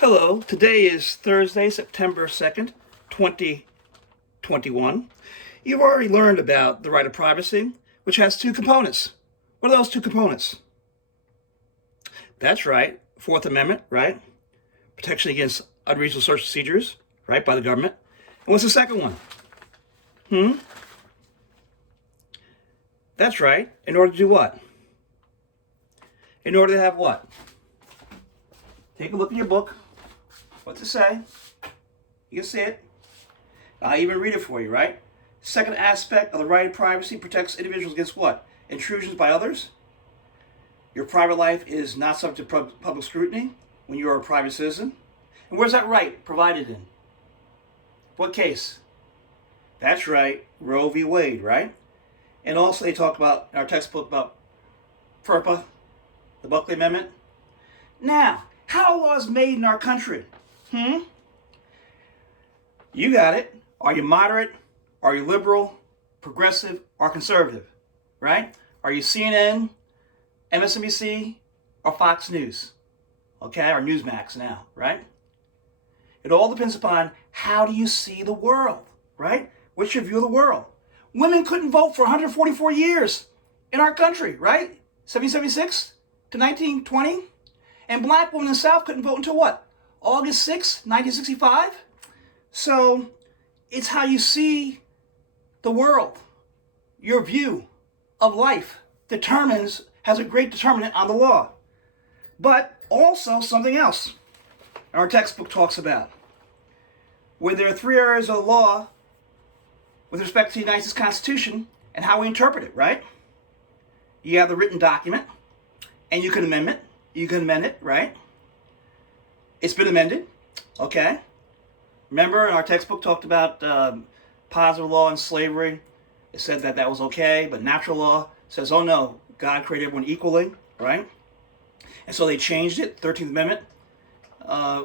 Hello, today is Thursday, September 2nd, 2021. You've already learned about the right of privacy, which has two components. What are those two components? That's right, Fourth Amendment, right? Protection against unreasonable search procedures, right, by the government. And what's the second one? That's right, in order to do what? In order to have what? Take a look in your book. What's it say? You can see it. I'll even read it for you, right? Second aspect of the right of privacy protects individuals against what? Intrusions by others. Your private life is not subject to public scrutiny when you are a private citizen. And where's that right provided in? What case? That's right, Roe v. Wade, right? And also they talk about, in our textbook, about FERPA, the Buckley Amendment. Now, how are laws made in our country? You got it. Are you moderate? Are you liberal, progressive, or conservative? Right? Are you CNN, MSNBC, or Fox News? Okay, or Newsmax now, right? It all depends upon how do you see the world, right? What's your view of the world? Women couldn't vote for 144 years in our country, right? 1776 to 1920. And black women in the South couldn't vote until what? August 6, 1965? So it's how you see the world. Your view of life has a great determinant on the law. But also something else our textbook talks about, where there are three areas of the law with respect to the United States Constitution and how we interpret it, right? You have the written document, and you can amend it. You can amend it, right? It's been amended, okay? Remember, our textbook talked about positive law and slavery. It said that that was okay, but natural law says, oh no, God created everyone equally, right? And so they changed it, 13th Amendment,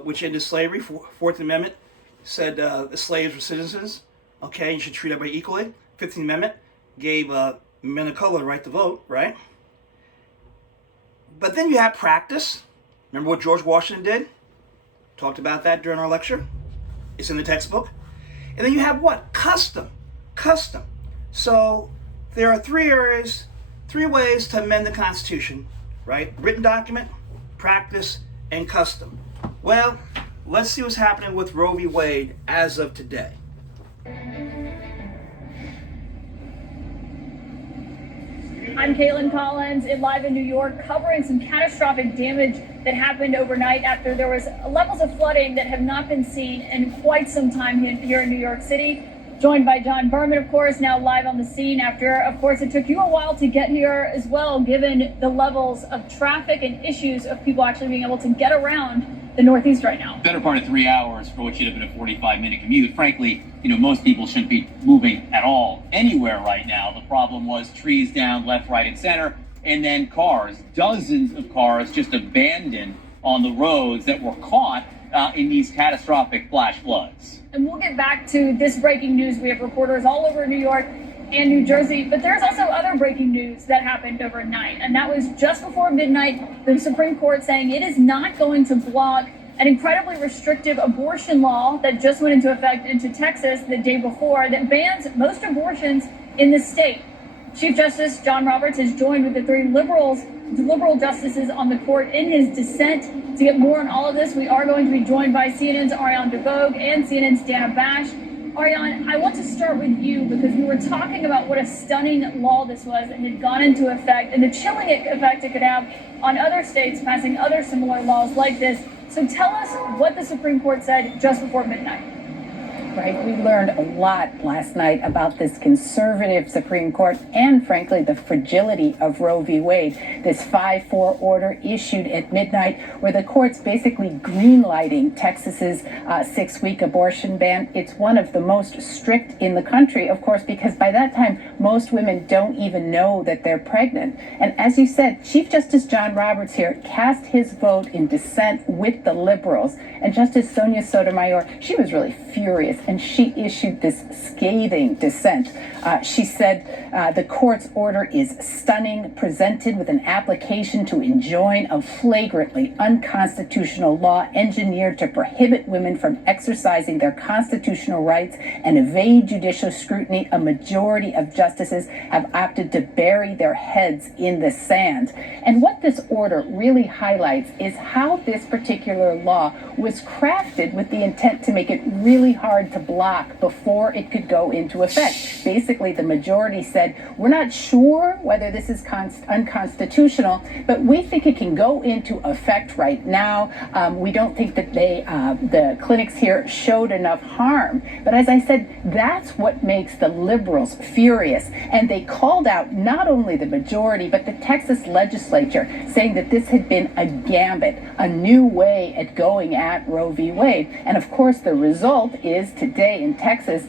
which ended slavery. 14th Amendment said the slaves were citizens, okay, you should treat everybody equally. 15th Amendment gave men of color the right to vote, right? But then you have practice. Remember what George Washington did? Talked about that during our lecture. It's in the textbook. And then you have what? Custom. Custom. So there are three areas, three ways to amend the Constitution, right? Written document, practice, and custom. Well, let's see what's happening with Roe v. Wade as of today. I'm Caitlin Collins live in New York, covering some catastrophic damage that happened overnight after there was levels of flooding that have not been seen in quite some time here in New York City. Joined by John Berman, of course, now live on the scene after, of course, it took you a while to get here as well, given the levels of traffic and issues of people actually being able to get around the Northeast right now. Better part of 3 hours for what should have been a 45-minute commute. Frankly, most people shouldn't be moving at all anywhere right now. The problem was trees down left, right, and center, and then cars, dozens of cars just abandoned on the roads that were caught in these catastrophic flash floods. And we'll get back to this breaking news. We have reporters all over New York and New Jersey, but there's also other breaking news that happened overnight, and that was just before midnight, the Supreme Court saying it is not going to block an incredibly restrictive abortion law that just went into effect into Texas the day before that bans most abortions in the state. Chief Justice John Roberts is joined with the three liberal justices on the court in his dissent. To get more on all of this, we are going to be joined by CNN's Ariane DeVogue and CNN's Dana Bash. Ariane, I want to start with you because we were talking about what a stunning law this was and had gone into effect and the chilling effect it could have on other states passing other similar laws like this. So tell us what the Supreme Court said just before midnight. Right. We learned a lot last night about this conservative Supreme Court and, frankly, the fragility of Roe v. Wade, this 5-4 order issued at midnight where the court's basically green-lighting Texas's 6-week abortion ban. It's one of the most strict in the country, of course, because by that time, most women don't even know that they're pregnant. And as you said, Chief Justice John Roberts here cast his vote in dissent with the liberals. And Justice Sonia Sotomayor, she was really furious and she issued this scathing dissent. She said the court's order is stunning, presented with an application to enjoin a flagrantly unconstitutional law engineered to prohibit women from exercising their constitutional rights and evade judicial scrutiny. A majority of justices have opted to bury their heads in the sand. And what this order really highlights is how this particular law was crafted with the intent to make it really hard to block before it could go into effect. Basically, the majority said, we're not sure whether this is unconstitutional, but we think it can go into effect right now. We don't think that the clinics here showed enough harm. But as I said, that's what makes the liberals furious. And they called out not only the majority, but the Texas legislature, saying that this had been a gambit, a new way at going at Roe v. Wade. And of course, the result is today in Texas,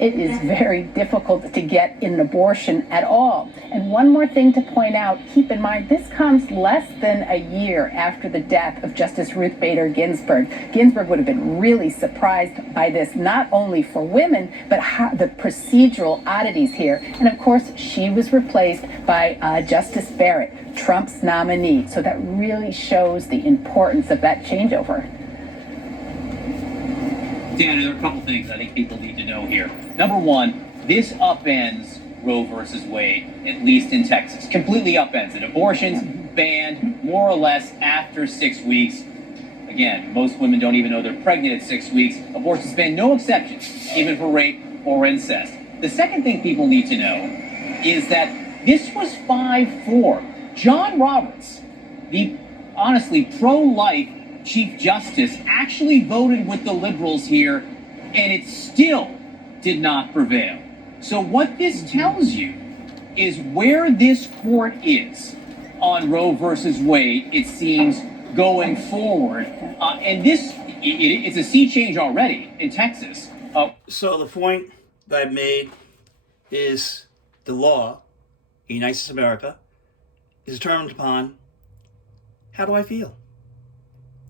it is very difficult to get an abortion at all. And one more thing to point out, keep in mind, this comes less than a year after the death of Justice Ruth Bader Ginsburg. Ginsburg would have been really surprised by this, not only for women, but how the procedural oddities here. And of course, she was replaced by Justice Barrett, Trump's nominee. So that really shows the importance of that changeover. Dan, there are a couple things I think people need to know here. Number one, this upends Roe versus Wade, at least in Texas. Completely upends it. Abortions banned more or less after 6 weeks. Again, most women don't even know they're pregnant at 6 weeks. Abortions banned, no exceptions, even for rape or incest. The second thing people need to know is that this was 5-4. John Roberts, the honestly pro-life Chief Justice, actually voted with the liberals here, and it still did not prevail. So what this tells you is where this court is on Roe versus Wade, it seems, going forward. And this, it's a sea change already in Texas. So the point that I've made is the law in the United States of America is determined upon how do I feel?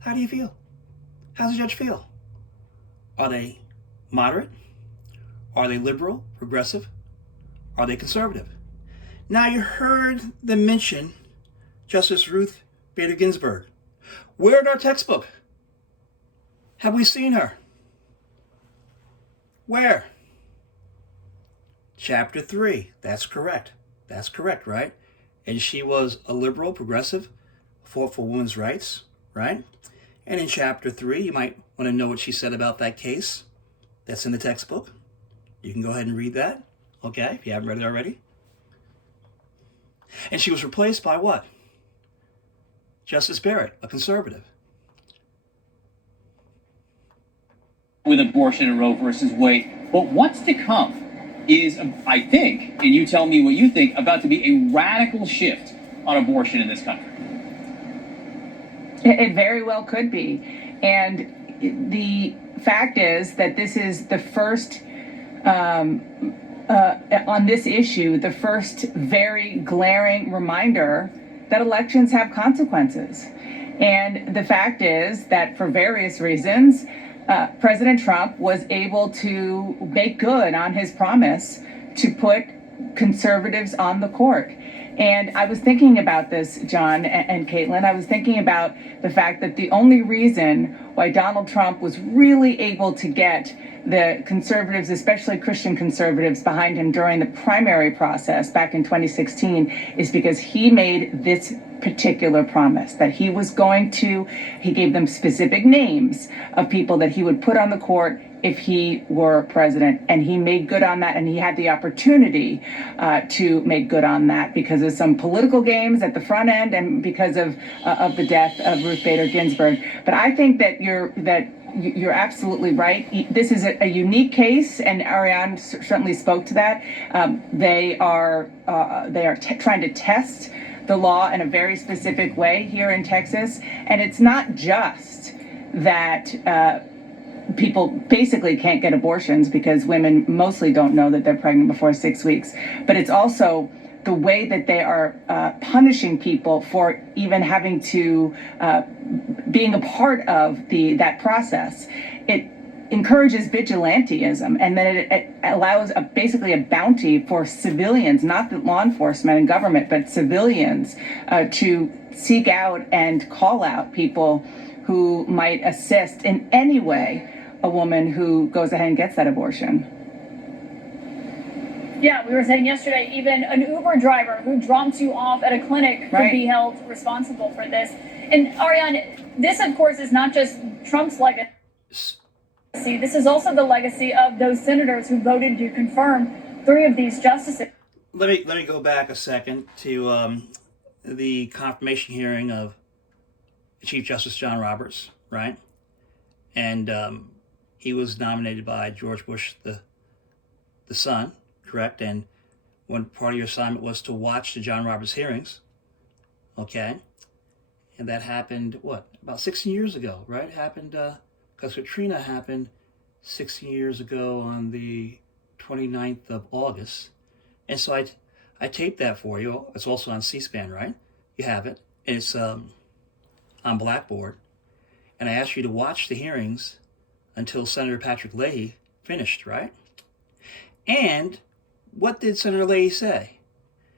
How do you feel? How does the judge feel? Are they moderate? Are they liberal, progressive? Are they conservative? Now you heard them mention Justice Ruth Bader Ginsburg. Where in our textbook have we seen her? Where? Chapter 3. That's correct. That's correct, right? And she was a liberal, progressive, fought for women's rights, right? And in chapter 3, you might want to know what she said about that case. That's in the textbook. You can go ahead and read that, okay, if you haven't read it already. And she was replaced by what? Justice Barrett, a conservative. With abortion and Roe versus Wade. But what's to come is, I think, and you tell me what you think, about to be a radical shift on abortion in this country. It very well could be. And the fact is that this is the first, on this issue, the first very glaring reminder that elections have consequences. And the fact is that for various reasons, President Trump was able to make good on his promise to put conservatives on the court. And I was thinking about this, John and Caitlin. I was thinking about the fact that the only reason why Donald Trump was really able to get the conservatives, especially Christian conservatives, behind him during the primary process back in 2016 is because he made this particular promise that he was going to, he gave them specific names of people that he would put on the court if he were president, and he made good on that, and he had the opportunity to make good on that because of some political games at the front end and because of the death of Ruth Bader Ginsburg. But I think that you're absolutely right. This is a unique case, and Ariane certainly spoke to that. They are trying to test the law in a very specific way here in Texas, and it's not just that people basically can't get abortions because women mostly don't know that they're pregnant before 6 weeks, but it's also the way that they are punishing people for even having to being a part of that process. encourages vigilantism, and then it allows basically a bounty for civilians, not the law enforcement and government, but civilians, to seek out and call out people who might assist in any way a woman who goes ahead and gets that abortion. Yeah, we were saying yesterday, even an Uber driver who drops you off at a clinic could be held responsible for this. And Ariane, this of course is not just Trump's legacy. This is also the legacy of those senators who voted to confirm 3 of these justices. Let me go back a second to the confirmation hearing of Chief Justice John Roberts, right? And he was nominated by George Bush the son, correct? And one part of your assignment was to watch the John Roberts hearings, okay? And that happened, about 16 years ago, right? It happened, because Katrina happened 16 years ago on the 29th of August. And so I taped that for you. It's also on C-SPAN, right? You have it. And it's on Blackboard. And I asked you to watch the hearings until Senator Patrick Leahy finished, right? And what did Senator Leahy say?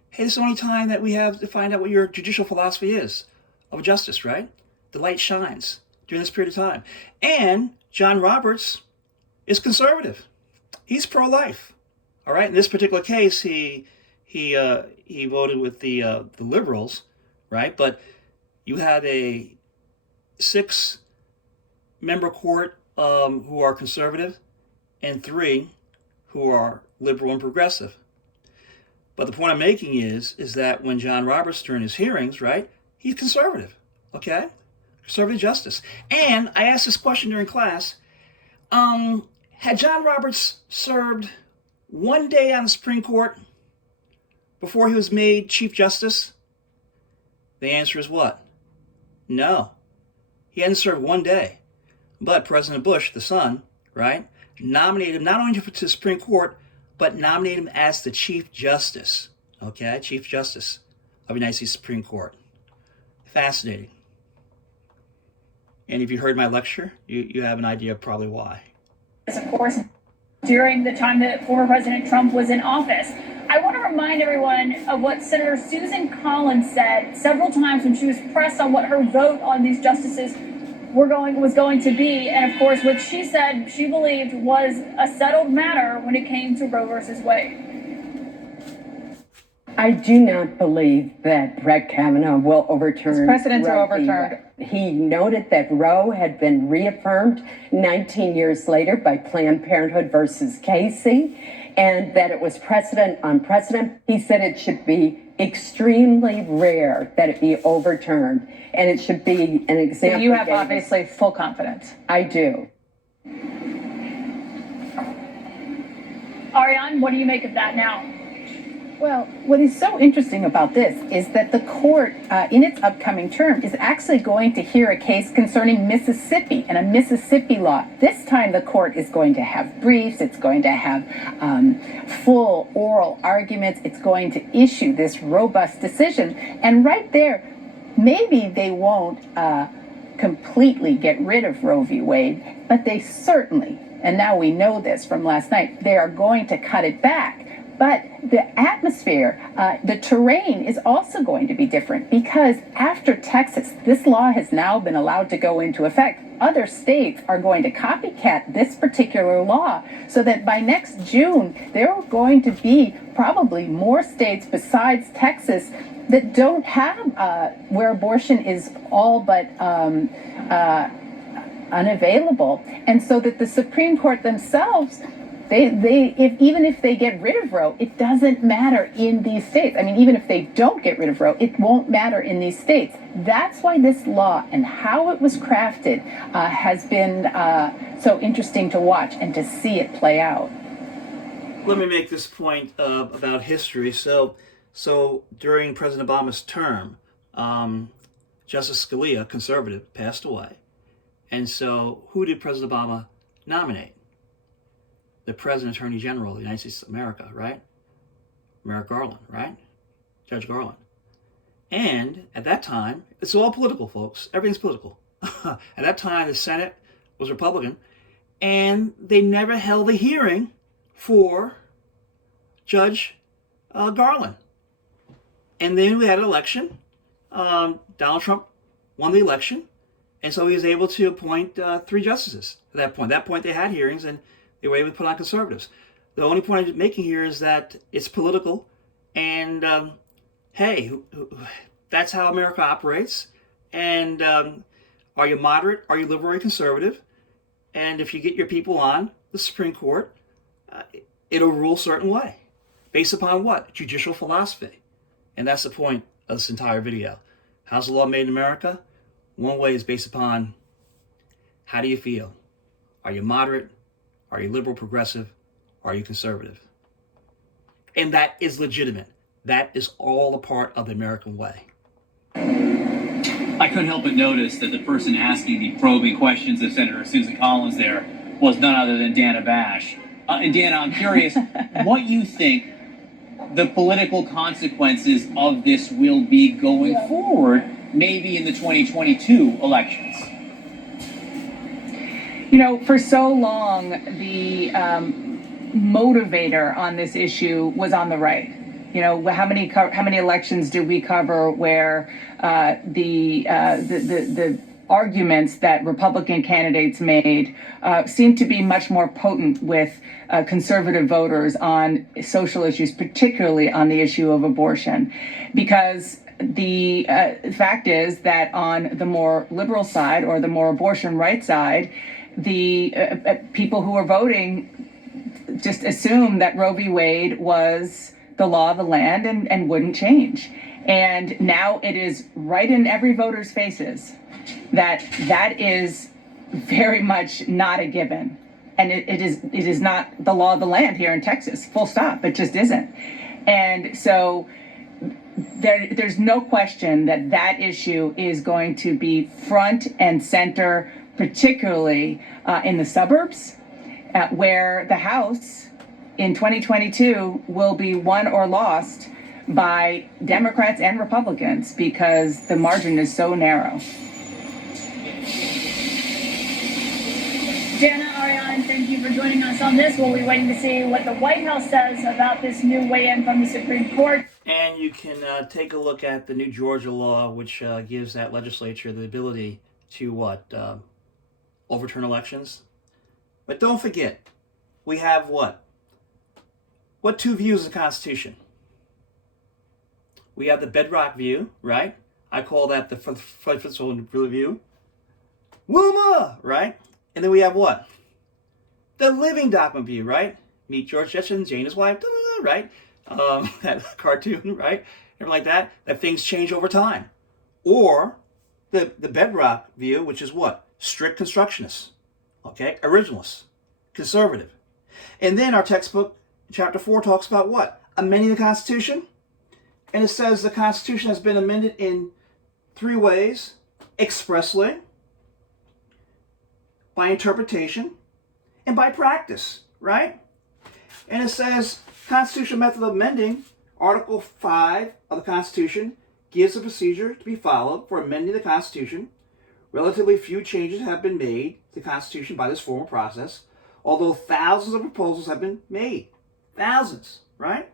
Hey, this is the only time that we have to find out what your judicial philosophy is of justice, right? The light shines during this period of time. And John Roberts is conservative. He's pro-life. All right. In this particular case, he voted with the liberals, right? But you have a 6-member court who are conservative and 3 who are liberal and progressive. But the point I'm making is that when John Roberts during his hearings, right, he's conservative. Okay. Conservative justice. And I asked this question during class. Had John Roberts served 1 day on the Supreme Court before he was made Chief Justice? The answer is what? No. He hadn't served 1 day. But President Bush, the son, right, nominated him not only to the Supreme Court, but nominated him as the Chief Justice. Okay? Chief Justice of the United States Supreme Court. Fascinating. And if you heard my lecture, you have an idea of probably why. Of course, during the time that former President Trump was in office. I want to remind everyone of what Senator Susan Collins said several times when she was pressed on what her vote on these justices was going to be. And of course, what she said she believed was a settled matter when it came to Roe versus Wade. I do not believe that Brett Kavanaugh will overturn. His precedents are Roe v. overturned. Wade. He noted that Roe had been reaffirmed 19 years later by Planned Parenthood versus Casey, and that it was precedent on precedent. He said it should be extremely rare that it be overturned, and it should be an example. So you have obviously full confidence. I do. Ariane, what do you make of that now? Well, what is so interesting about this is that the court, in its upcoming term, is actually going to hear a case concerning Mississippi and a Mississippi law. This time the court is going to have briefs, it's going to have full oral arguments, it's going to issue this robust decision. And right there, maybe they won't completely get rid of Roe v. Wade, but they certainly, and now we know this from last night, they are going to cut it back. But the atmosphere, the terrain is also going to be different because after Texas, this law has now been allowed to go into effect. Other states are going to copycat this particular law so that by next June, there are going to be probably more states besides Texas that don't have where abortion is all but unavailable. And so that the Supreme Court themselves, even if they get rid of Roe, it doesn't matter in these states. I mean, even if they don't get rid of Roe, it won't matter in these states. That's why this law and how it was crafted has been so interesting to watch and to see it play out. Let me make this point about history. So during President Obama's term, Justice Scalia, conservative, passed away. And so who did President Obama nominate? The President Attorney General of the United States of America, right? Merrick Garland, right? Judge Garland. And at that time, it's all political, folks. Everything's political. At that time, the Senate was Republican, and they never held a hearing for Judge Garland. And then we had an election. Donald Trump won the election, and so he was able to appoint 3 justices at that point. At that point, they had hearings, and they were able to put on conservatives. The only point I'm making here is that it's political, and hey, that's how America operates. And are you moderate? Are you liberal? Are you conservative? And if you get your people on the Supreme Court, it'll rule a certain way. Based upon what? Judicial philosophy. And that's the point of this entire video. How's the law made in America? One way is based upon how do you feel? Are you moderate? Are you liberal, progressive? Are you conservative? And that is legitimate. That is all a part of the American way. I couldn't help but notice that the person asking the probing questions of Senator Susan Collins there was none other than Dana Bash. And Dana, I'm curious what you think the political consequences of this will be going forward, maybe in the 2022 elections. You know, for so long, the motivator on this issue was on the right. You know, how many elections did we cover where the arguments that Republican candidates made seemed to be much more potent with conservative voters on social issues, particularly on the issue of abortion, because the fact is that on the more liberal side or the more abortion right side, the people who are voting just assume that Roe v. Wade was the law of the land and wouldn't change. And now it is right in every voter's faces that is very much not a given. And it is not the law of the land here in Texas, full stop. It just isn't. And so there's no question that issue is going to be front and center, particularly in the suburbs, where the House in 2022 will be won or lost by Democrats and Republicans because the margin is so narrow. Jana, Ariane, thank you for joining us on this. We'll be waiting to see what the White House says about this new weigh-in from the Supreme Court. And you can take a look at the new Georgia law, which gives that legislature the ability to overturn elections. But don't forget, we have what? What 2 views of the Constitution? We have the bedrock view, right? I call that the fundamental view. WUMA, right? And then we have what? The living document view, right? Meet George Jetson, Jane his wife, right? That cartoon, right? Everything like that. That things change over time. Or the bedrock view, which is what? Strict constructionists, okay? Originalists, conservative. And then our textbook, chapter 4, talks about what? Amending the Constitution. And it says the Constitution has been amended in 3 ways: expressly, by interpretation, and by practice, right? And it says constitutional method of amending, Article 5 of the Constitution gives a procedure to be followed for amending the Constitution. Relatively few changes have been made to the Constitution by this formal process, although thousands of proposals have been made. Thousands, right?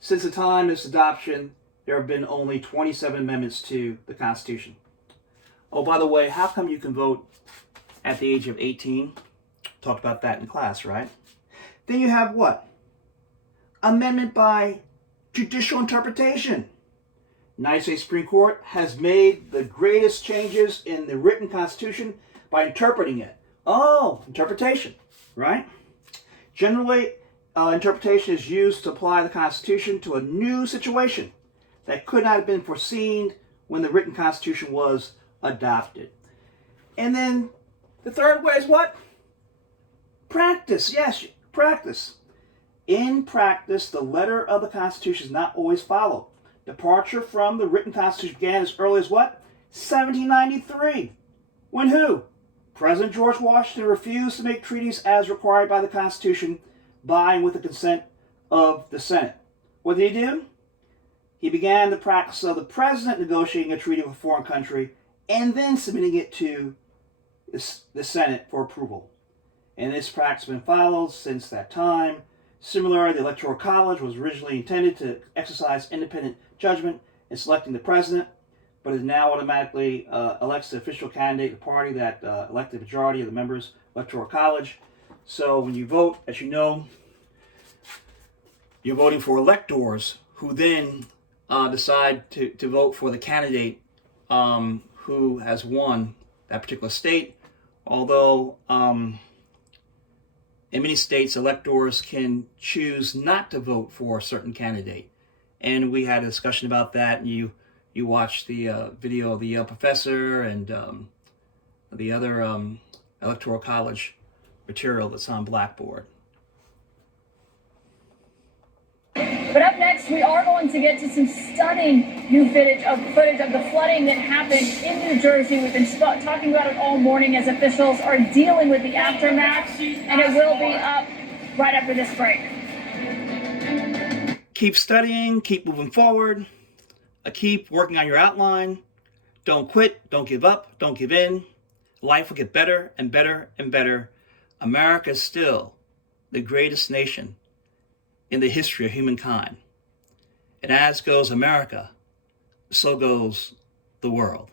Since the time of its adoption, there have been only 27 amendments to the Constitution. Oh, by the way, how come you can vote at the age of 18? Talked about that in class, right? Then you have what? Amendment by judicial interpretation. United States Supreme Court has made the greatest changes in the written Constitution by interpreting it. Oh, interpretation, right? Generally, interpretation is used to apply the Constitution to a new situation that could not have been foreseen when the written Constitution was adopted. And then the third way is what? Practice. Yes, practice. In practice, the letter of the Constitution is not always followed. Departure from the written Constitution began as early as what? 1793. When who? President George Washington refused to make treaties as required by the Constitution by and with the consent of the Senate. What did he do? He began the practice of the president negotiating a treaty with a foreign country and then submitting it to the Senate for approval. and this practice has been followed since that time. Similarly, the Electoral College was originally intended to exercise independent judgment in selecting the president, but is now automatically elects the official candidate, the party that elected the majority of the members of the Electoral College. So when you vote, as you know, you're voting for electors who then decide to vote for the candidate who has won that particular state. Although in many states, electors can choose not to vote for a certain candidate. And we had a discussion about that. And you watched the video of the Yale professor and the other Electoral College material that's on Blackboard. But up next, we are going to get to some stunning new footage of the flooding that happened in New Jersey. We've been talking about it all morning as officials are dealing with the aftermath, and it will be up right after this break. Keep studying, keep moving forward, keep working on your outline. Don't quit, don't give up, don't give in. Life will get better and better and better. America is still the greatest nation in the history of humankind. And as goes America, so goes the world.